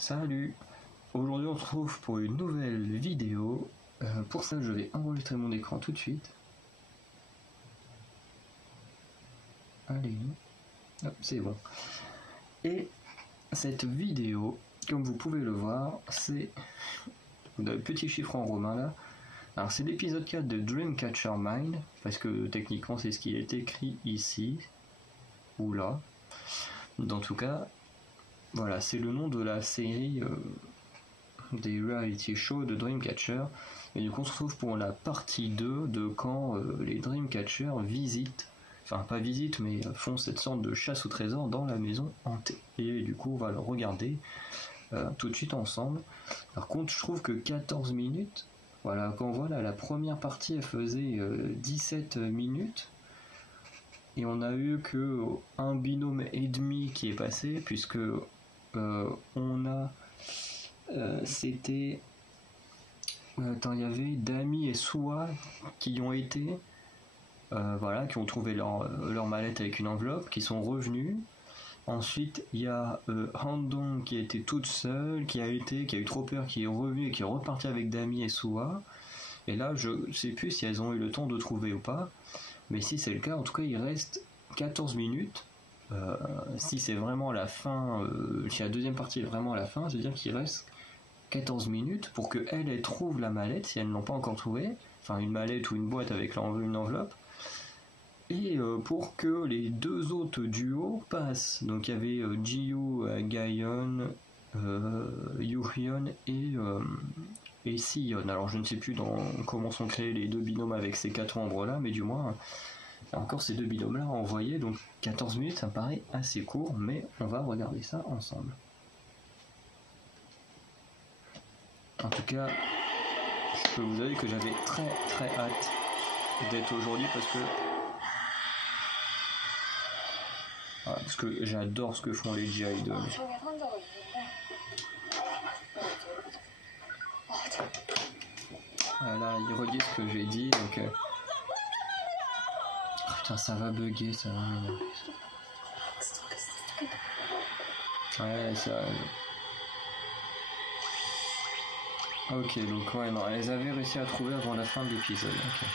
Salut. Aujourd'hui on se retrouve pour une nouvelle vidéo. Pour ça je vais enregistrer mon écran tout de suite. Allez, hop, c'est bon. Et cette vidéo, comme vous pouvez le voir, c'est de petits chiffres en romain là. Alors c'est l'épisode 4 de Dreamcatcher Mind, parce que techniquement c'est ce qui est écrit ici, ou là. En tout cas, voilà, c'est le nom de la série des reality shows de Dreamcatcher. Et du coup on se retrouve pour la partie 2 de quand les Dreamcatchers visitent, enfin pas visitent mais font cette sorte de chasse au trésor dans la maison hantée. Et du coup on va le regarder tout de suite ensemble. Par contre je trouve que 14 minutes, voilà, quand on voit là la première partie elle faisait 17 minutes. Et on a eu que un binôme et demi qui est passé, puisque on a c'était il y avait Dami et Sua qui ont été voilà, qui ont trouvé leur mallette avec une enveloppe, qui sont revenus. Ensuite il y a Handong qui était toute seule, qui a eu trop peur, qui est revenue et qui est repartie avec Dami et Sua. Et là je sais plus si elles ont eu le temps de trouver ou pas, mais si c'est le cas, en tout cas il reste 14 minutes. Si c'est vraiment la fin, si la deuxième partie est vraiment la fin, c'est-à-dire qu'il reste 14 minutes pour qu'elles trouvent la mallette, si elles ne l'ont pas encore trouvée, enfin une mallette ou une boîte avec une enveloppe, et pour que les deux autres duos passent. Donc il y avait Jiyu, Gaeon, Yuhyun et Sion. Alors je ne sais plus comment sont créés les deux binômes avec ces quatre membres là, mais du moins encore ces deux binômes là à envoyer. Donc 14 minutes ça me paraît assez court, mais on va regarder ça ensemble. En tout cas, je peux vous avouer que j'avais très hâte d'être aujourd'hui parce que j'adore ce que font les G-Idol. Voilà, ils redisent ce que j'ai dit, donc oh, putain, ça va bugger, ça va m'énerver. Ouais, ça... Ok, donc ouais, non, elles avaient réussi à trouver avant la fin de l'épisode, ok.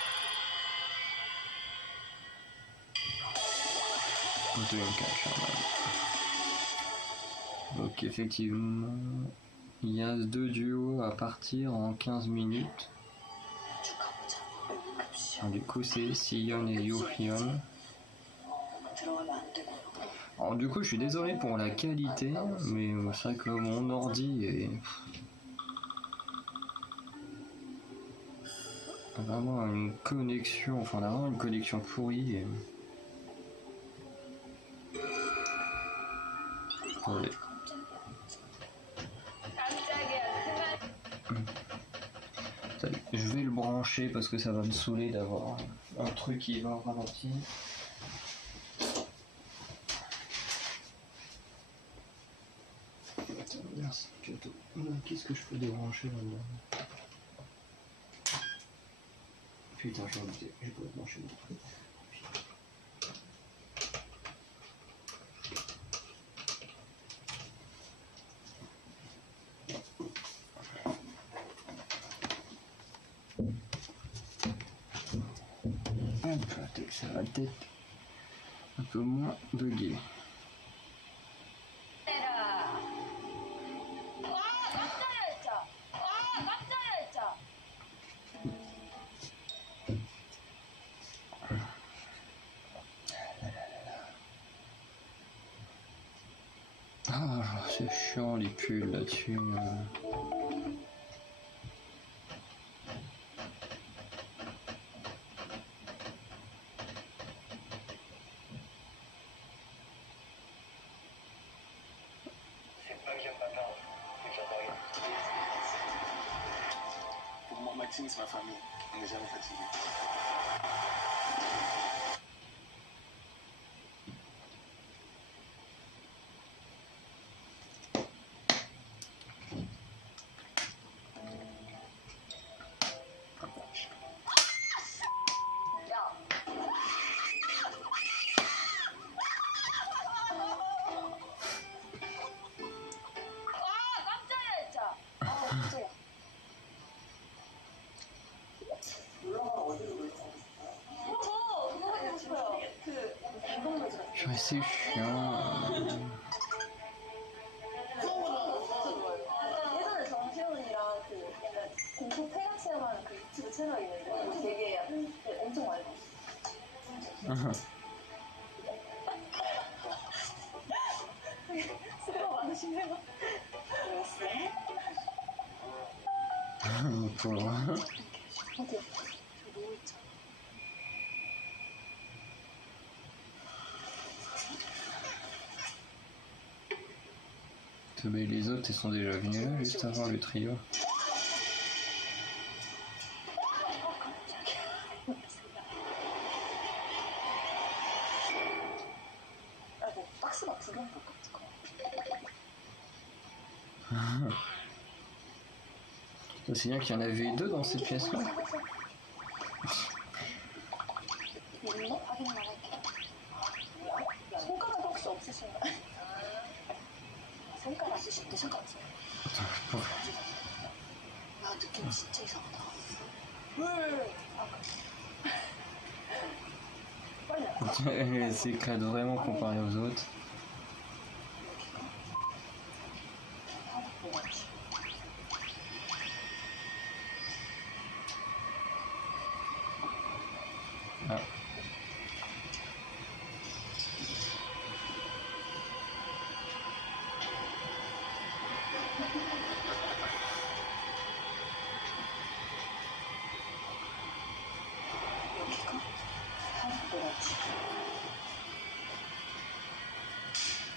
Donc effectivement, il y a deux duos à partir en 15 minutes. Alors, du coup c'est Sion et Yuhyun. Alors du coup je suis désolé pour la qualité, mais c'est vrai que mon ordi est vraiment une connexion, enfin on a vraiment une connexion pourrie et... Attendez. Je vais le brancher parce que ça va me saouler d'avoir un truc qui va ralentir. Attends, merci. Qu'est-ce que je peux débrancher là-dedans? Putain, j'ai oublié, je peux brancher mon truc. Ça va peut-être un peu moins bugger. Ah, c'est chiant les pulls là-dessus. Pour moi, Maxime, c'est ma famille. On n'est jamais fatigué. Genre, c'est chiant. 예전에 정시훈이랑 그 약간 공포 폐가 체험하는 그 유튜브 채널이 있는데 되게 엄청 많이 봤어. 수고 많으시네요. 부러워. 어디요? 저 누워있죠. Mais les autres, ils sont déjà venus là, juste avant le trio. 아, 뭐 박스가 두 개인 것 같아. C'est bien qu'il y en avait deux dans cette pièce-là. 있나? 확인만 할게요. 손가락 혹시 없으신가요? 손가락 쓰신데 잠깐만. 야, 느낌 진짜 이상하다. 빨리. Elle s'éclate vraiment comparée aux autres. Ah. 여기가 한국 노래지.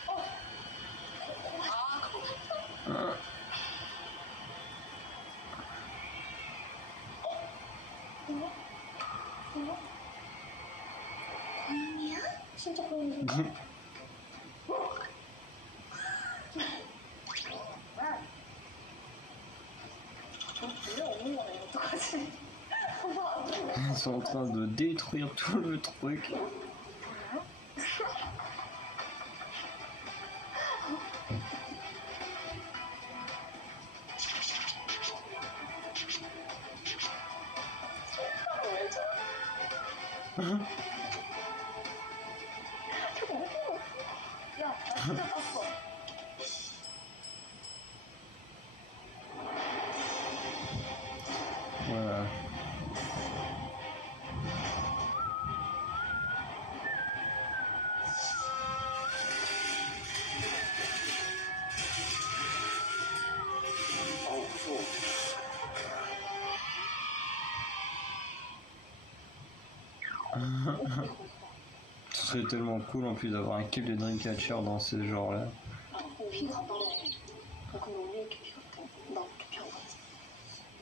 아, 그거. 고양이야? 진짜 고양이인가? Ils sont en train de détruire tout le truc. 야, 나 진짜 땄어. Voilà. 어우, 무서워. Ce serait tellement cool en plus d'avoir un clip de Dreamcatcher dans ce genre-là. 피가 빠르네. 근데 오늘 이렇게 피가 나 이렇게 피가 빠르지.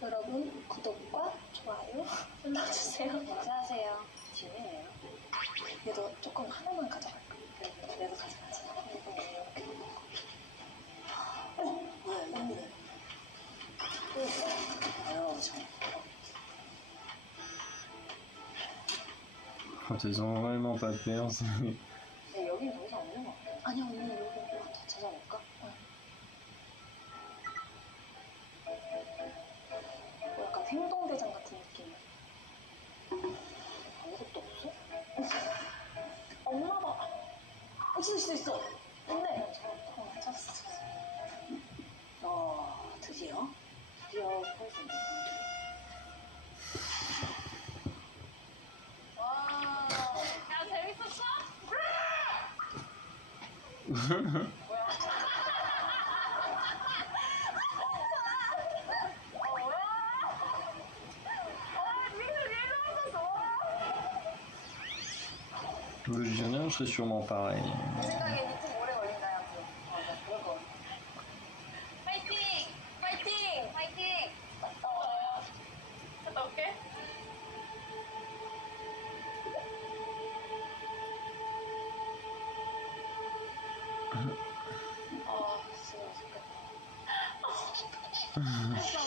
여러분 구독과 좋아요 눌러주세요. 감사하세요. 재밌네요. 얘도 조금 하나만 가져갈까? 얘도 가져가지. 이거 이렇게. 왜? 뭔데? 아유 참. Quand ils ont vraiment pas peur, c'est... 근데 여긴 더 이상 없는 것 같아. 아니야 언니 여기 더 찾아볼까? 응. 약간 행동대장 같은 느낌이야. 아무것도 없어? 없나 봐. 있을 수도 있어. 근데 찾았어. 드디어 보여준다. 와, 야 재밌었어? 뭐야? Le visionnaire serait sûrement pareil. 내 생각에 유튜브 오래 걸린다 야. 맞아, 그럴 거. 파이팅! 파이팅! 파이팅! 갔다 올게.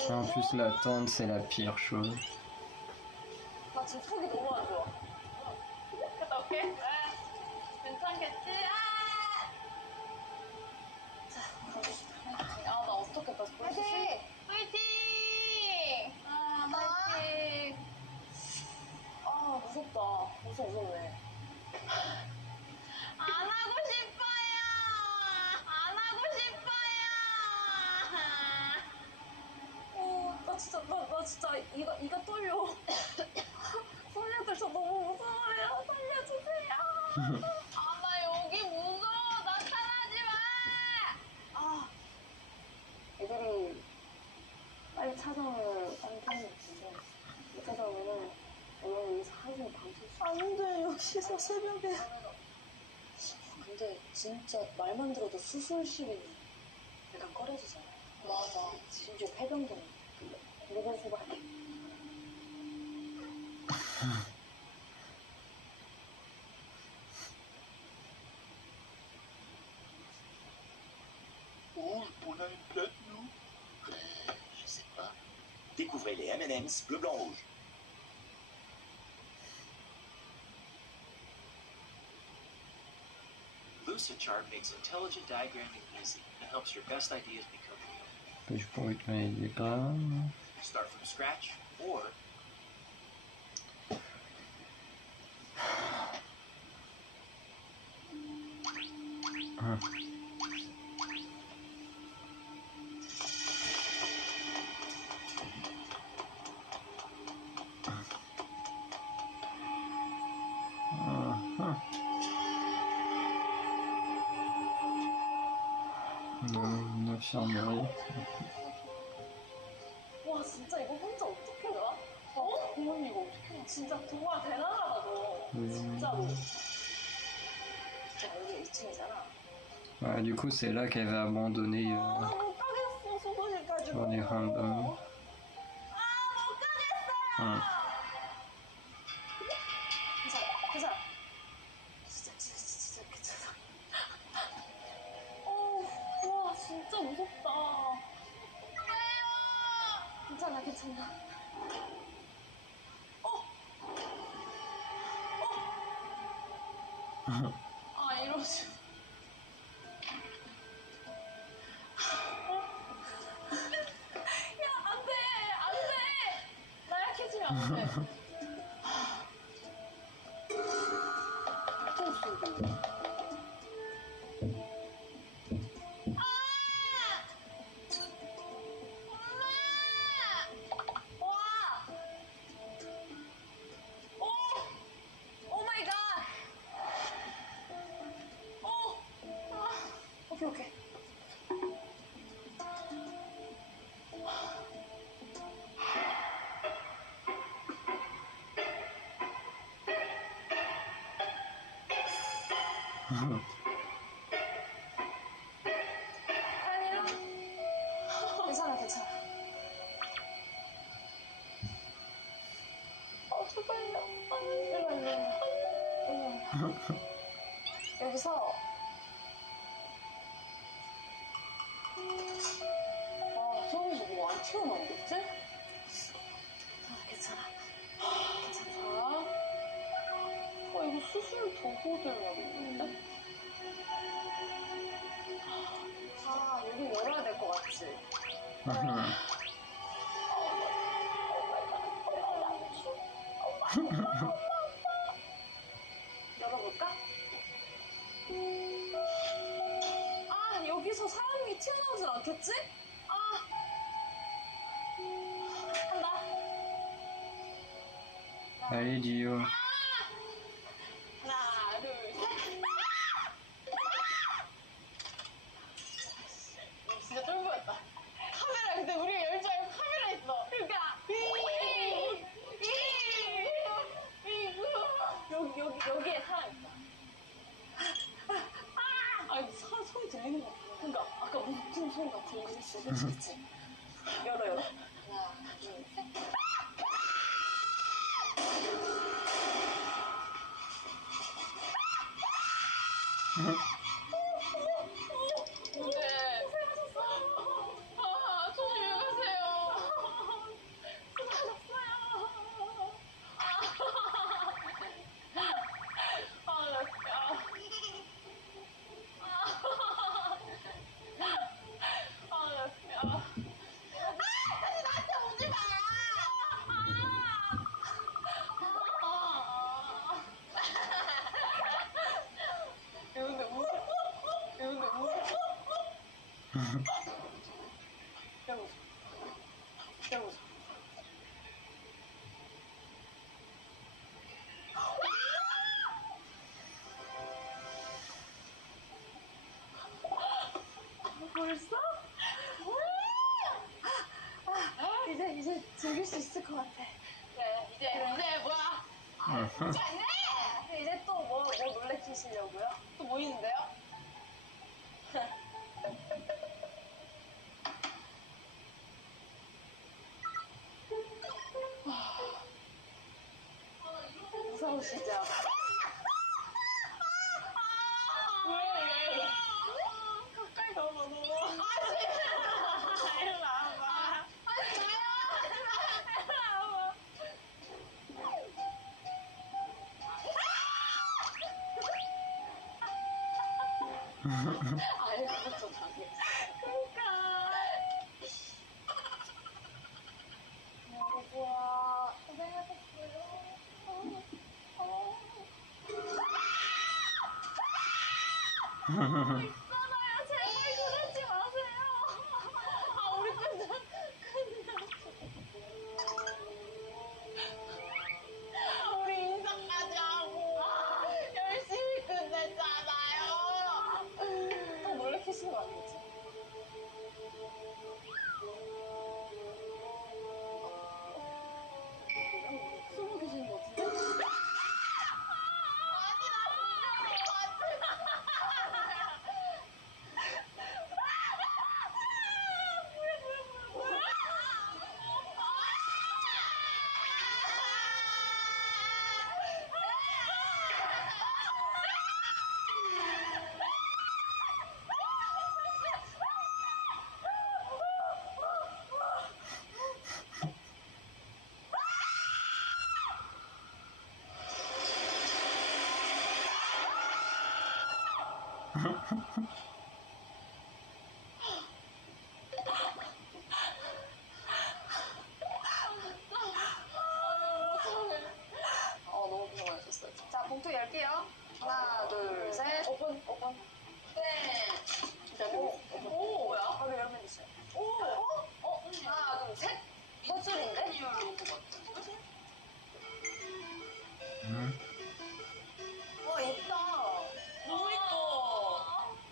En plus, l'attente, c'est la pire chose. 나 지금 속이 너무 안 좋아. 갔다 올게. 괜찮겠지? 자, 가봅시다. 아, 나 어떡해. 나 벌써 파이팅! 파이팅! 진짜 이가 떨려. 소녀들 저 너무 무서워요. 살려주세요. 아, 나 여기 무서워. 나타나지 마. 아, 애들이 빨리 찾아오면 빨리 타는 것 같은데 못 찾아오면은 오늘 여기서 하루 밤샐 수 있어. 안 돼. 여기서 새벽에. 근데 진짜 말만 들어도 수술실이 약간 꺼려지잖아. 맞아. 심지어 폐병도 누굴 수밖에. Oh, on a une plate, nous? Je sais pas. Découvrez les M&M's bleu, blanc, rouge. Lucidchart makes intelligent diagramming easy and helps your best ideas become real. Page point les diagrammes. Start from scratch or Une infirmerie. 와, 진짜 이거 혼자 어떻게 가? 어? 부모님 이거 어떻게 가? 진짜 정말 대단하다 너. 진짜로. 자, 여기 2층이잖아. Ouais, du coup, c'est là qu'elle va abandonner 못 가겠어. 소도실까지. sur les randoms. 못 가겠어요. 괜찮아. 진짜 괜찮아. 와, 진짜 무섭다. 왜요? 괜찮아. 아, 이러지. 야, 안 돼. 나약해지면 안 돼. 또 쓰고. 오케이. 아니야. 괜찮아. 제발요. 일로. 여기서 소음이 뭐 안 튀어나오겠지? 괜찮아. 이거 수술 도구들 막 있는데? 여기 열어야 될 것 같지? 열어볼까? 여기서 사람이 튀어나오진 않겠지? 한다. Allez, Gio. 하나, 둘, 셋. 진짜 쫄보였다. 카메라, 근데 우리가 열줄 알고 카메라 있어. 그러니까. 여기에 사람 있다. 소리 들리는 거 같아. 그러니까 아까 무슨 소리가 들리지? 그치? 열어. 하나, 둘, 셋. 조심히 가세요. 다시 나한테 오지 마. 근데 이제 즐길 수 있을 것 같아. 그래, 이제 뭐야? 이제 또 뭐 놀래키시려고요? 또 뭐 있는데요? 무서우시죠? 왜? 가까이 가봐, 너무. 이리 와봐. 알고 좀 당했어. 그러니까. 여보야, 고생하셨어요. 있잖아요. 제발 그러지 마세요. 우리 끝났. 우리 인사까지 하고 열심히 끝냈잖아요. 또 놀래키신 거 아니지? 숨어 계시는 거 같은데? 너무 고생하셨어요. 자, 봉투 열게요. 하나, 둘, 셋. 오픈. 네. 오, 뭐야? 바로 열면 되세요. 하나, 둘, 셋. 헛소리인데? 와, 예쁘다. 너무 이뻐.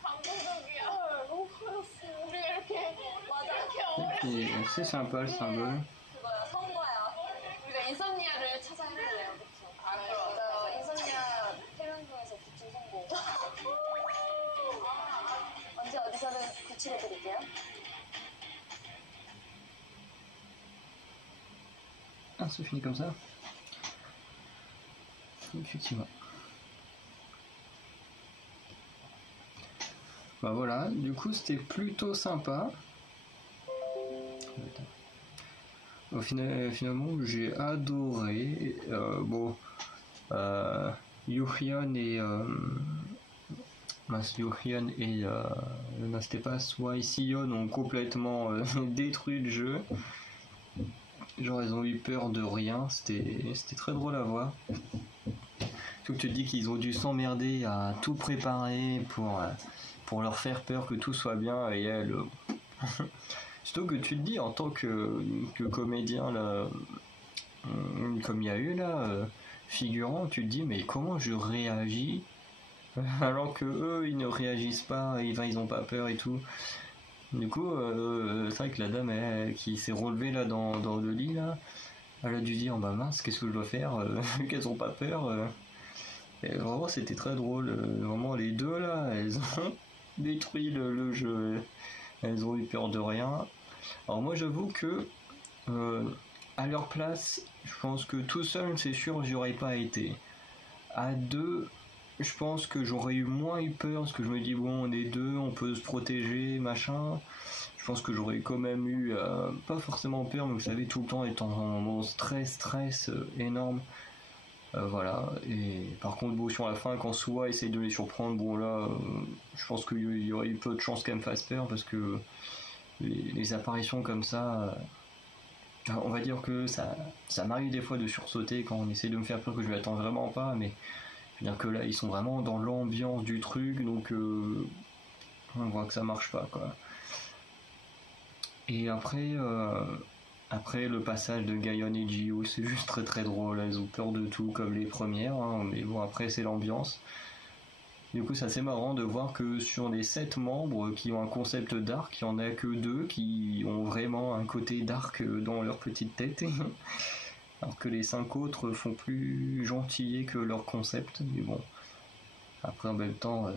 감동적이야. 너무 커졌어. 우리가 이렇게 맞아. 이렇게 Et puis c'est sympa le symbole. 그거야, 선거야. 우리가 인선니아를 찾아 헤매네요. 그쵸? 맞아요. 인선야 태릉동에서 구출 성공. 언제 어디서든 구출해드릴게요. Ah, c'est fini comme ça. Effectivement. Bah voilà, du coup c'était plutôt sympa. Finalement j'ai adoré. Yuhyun et Yuhyun et non, c'était pas Swai Sion ont complètement détruit le jeu. Genre ils ont eu peur de rien, c'était très drôle à voir. Tout que tu te dis qu'ils ont dû s'emmerder à tout préparer pour leur faire peur que tout soit bien et elle... Surtout que tu te dis en tant que comédien là, comme il y a eu là, figurant, tu te dis mais comment je réagis alors que eux ils ne réagissent pas, ils ont pas peur et tout. Du coup, c'est vrai que la dame qui s'est relevée là dans le lit là, elle a dû dire bah mince qu'est-ce que je dois faire vu qu'elles ont pas peur. Et vraiment c'était très drôle. Vraiment les deux là, elles ont détruit le jeu. Elles ont eu peur de rien. Alors moi j'avoue que à leur place, je pense que tout seul c'est sûr j'y aurais pas été. À deux, je pense que j'aurais eu moins eu peur parce que je me dis bon on est deux, on peut se protéger, machin. Je pense que j'aurais quand même eu pas forcément peur, mais vous savez tout le temps être en stress énorme. Voilà. Et par contre bon sur la fin quand Soi essaye de les surprendre, bon là je pense qu'il y aurait eu peu de chances qu'elle me fasse peur parce que les apparitions comme ça, on va dire que ça m'arrive des fois de sursauter quand on essaie de me faire peur que je l'attends vraiment pas, mais je veux dire que là ils sont vraiment dans l'ambiance du truc, donc on voit que ça marche pas quoi. Et après le passage de Gayon et Jiu, c'est juste très très drôle, elles ont peur de tout comme les premières, hein, mais bon après c'est l'ambiance. Du coup, c'est assez marrant de voir que sur les 7 membres qui ont un concept dark, il n'y en a que 2 qui ont vraiment un côté dark dans leur petite tête. Alors que les 5 autres font plus gentillet que leur concept. Mais bon, après en même temps,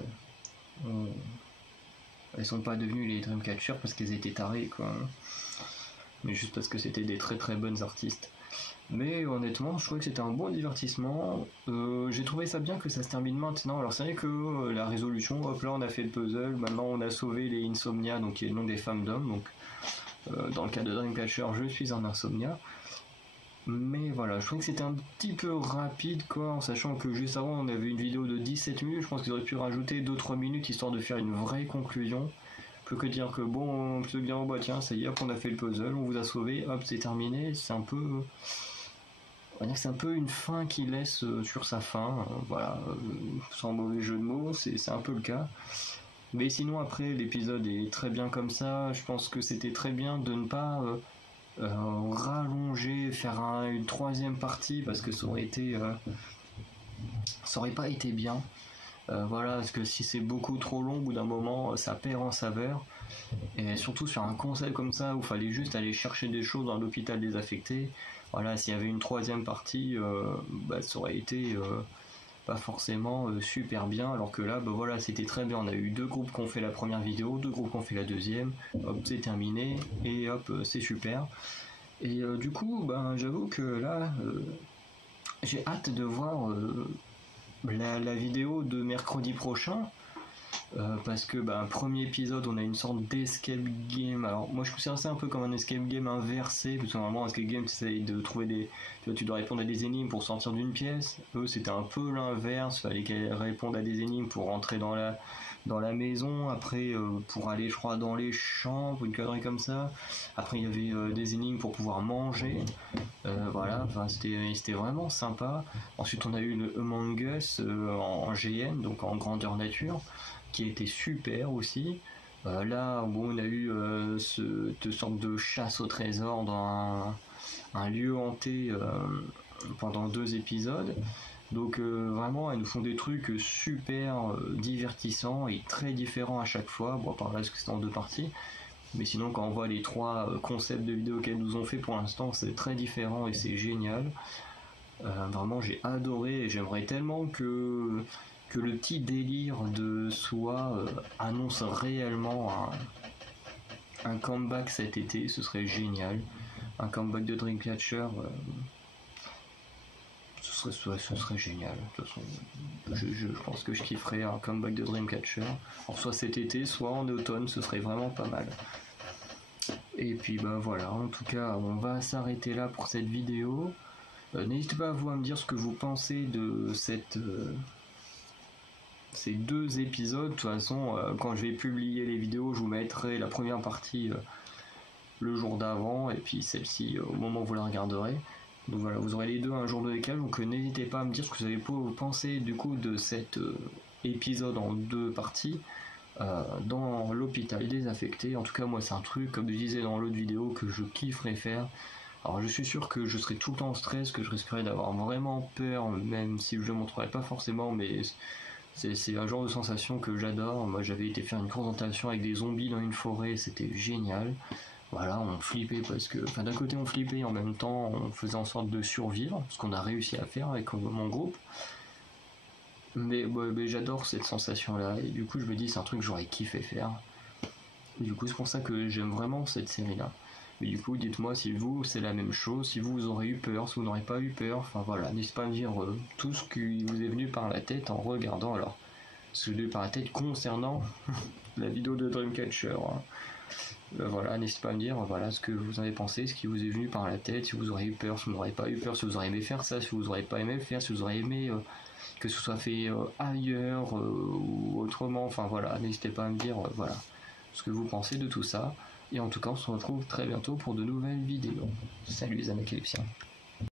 elles sont pas devenues les Dreamcatchers parce qu'elles étaient tarées, quoi. Mais juste parce que c'était des très très bonnes artistes. Mais honnêtement, je trouvais que c'était un bon divertissement. J'ai trouvé ça bien que ça se termine maintenant. Alors c'est vrai que la résolution, hop là on a fait le puzzle, maintenant on a sauvé les Insomnia, donc qui est le nom des femmes d'hommes. Donc dans le cas de Dreamcatcher, je suis un Insomnia. Mais voilà, je trouvais que c'était un petit peu rapide, quoi, en sachant que juste avant on avait une vidéo de 17 minutes. Je pense qu'ils auraient pu rajouter 2-3 minutes histoire de faire une vraie conclusion. Plus que dire que bon, on peut se dire, oh bah tiens, ça y est, hop, on a fait le puzzle, on vous a sauvé, hop, c'est terminé. C'est un peu. On va dire que c'est un peu une fin qui laisse sur sa fin, voilà, sans mauvais jeu de mots, c'est un peu le cas. Mais sinon après l'épisode est très bien comme ça, je pense que c'était très bien de ne pas rallonger, faire une 3e partie parce que ça aurait pas été bien. Voilà, parce que si c'est beaucoup trop long, au bout d'un moment, ça perd en saveur. Et surtout sur un concept comme ça, où il fallait juste aller chercher des choses dans l'hôpital désaffecté. Voilà, s'il y avait une 3e partie, ça aurait été pas forcément super bien. Alors que là, voilà, c'était très bien. On a eu 2 groupes qui ont fait la première vidéo, 2 groupes qui ont fait la 2e. Hop, c'est terminé. Et hop, c'est super. Et du coup, j'avoue que là, j'ai hâte de voir la vidéo de mercredi prochain. Parce que premier épisode on a une sorte d'escape game. Alors moi je considère ça un peu comme un escape game inversé, parce que normalement un escape game tu essayes de trouver tu dois répondre à des énigmes pour sortir d'une pièce. Eux c'était un peu l'inverse, fallait qu'elles répondent à des énigmes pour rentrer dans la maison, après pour aller je crois dans les champs ou une connerie comme ça. Après il y avait des énigmes pour pouvoir manger. Voilà, enfin c'était vraiment sympa. Ensuite on a eu le Among Us en GN, donc en grandeur nature, qui était super aussi. Là bon, on a eu cette sorte de chasse au trésor dans un lieu hanté pendant 2 épisodes. Donc vraiment, elles nous font des trucs super divertissants et très différents à chaque fois. Bon, par là, parce que c'est en 2 parties. Mais sinon, quand on voit les 3 concepts de vidéos qu'elles nous ont fait pour l'instant, c'est très différent et c'est génial. Vraiment, j'ai adoré et j'aimerais tellement que le petit délire de Soi annonce réellement un comeback cet été. Ce serait génial. Un comeback de Dreamcatcher. Ce serait génial. De toute façon, je pense que je kifferais un comeback de Dreamcatcher. Alors, soit cet été, soit en automne, ce serait vraiment pas mal. Et puis voilà, en tout cas, on va s'arrêter là pour cette vidéo. N'hésitez pas à me dire ce que vous pensez de ces 2 épisodes. De toute façon, quand je vais publier les vidéos, je vous mettrai la première partie le jour d'avant, et puis celle-ci au moment où vous la regarderez. Donc voilà, vous aurez les 2 un jour de décalage, donc n'hésitez pas à me dire ce que vous avez pensé du coup de cet épisode en 2 parties dans l'hôpital désaffecté. En tout cas moi c'est un truc, comme je disais dans l'autre vidéo, que je kifferais faire. Alors je suis sûr que je serai tout le temps en stress, que je risquerais d'avoir vraiment peur, même si je ne montrerai pas forcément, mais c'est un genre de sensation que j'adore. Moi j'avais été faire une présentation avec des zombies dans une forêt, c'était génial. Voilà, on flippait parce que, d'un côté on flippait et en même temps on faisait en sorte de survivre, ce qu'on a réussi à faire avec mon groupe. Mais j'adore cette sensation là, et du coup je me dis c'est un truc que j'aurais kiffé faire. Du coup c'est pour ça que j'aime vraiment cette série là. Mais du coup dites-moi si vous c'est la même chose, si vous aurez eu peur, si vous n'aurez pas eu peur, enfin voilà, n'hésitez pas à me dire tout ce qui vous est venu par la tête en regardant alors ce qui est venu par la tête concernant la vidéo de Dreamcatcher. Voilà, n'hésitez pas à me dire voilà ce que vous en avez pensé, ce qui vous est venu par la tête, si vous aurez eu peur, si vous n'aurez pas eu peur, si vous aurez aimé faire ça, si vous n'aurez pas aimé le faire, si vous aurez aimé que ce soit fait ailleurs ou autrement, enfin voilà, n'hésitez pas à me dire voilà ce que vous pensez de tout ça. Et en tout cas on se retrouve très bientôt pour de nouvelles vidéos. Salut les Amacalypsiens.